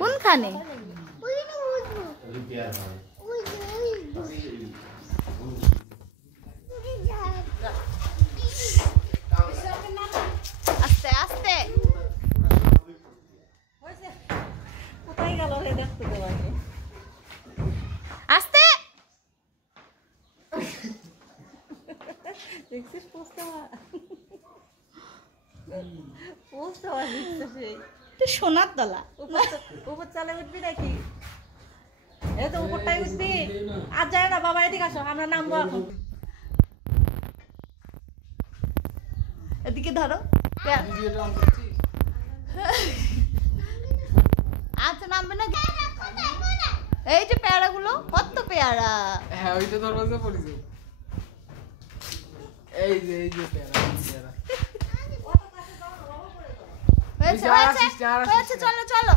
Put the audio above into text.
কোনখানে? আস্তে আস্তে কোথায় গেল রে দেখতে দেওয়াকে আস্তে দেখছিস পোস্টটা নিচ্ছে সেই সোনার তলা উপর চালে উঠবি নাকি? এই তো উপরটাই উঠবি। আর যায় না বাবা, এদিকে আসো, আমরা নামবো এখন। এদিকে ধরো। আচ্ছা নামবে না। এই যে পেয়ারা গুলো কত পেয়ারা। হ্যাঁ ওইটা দরজা পড়েছে। এই যে পেয়ারা হয়েছে হয়েছে চলো চলো।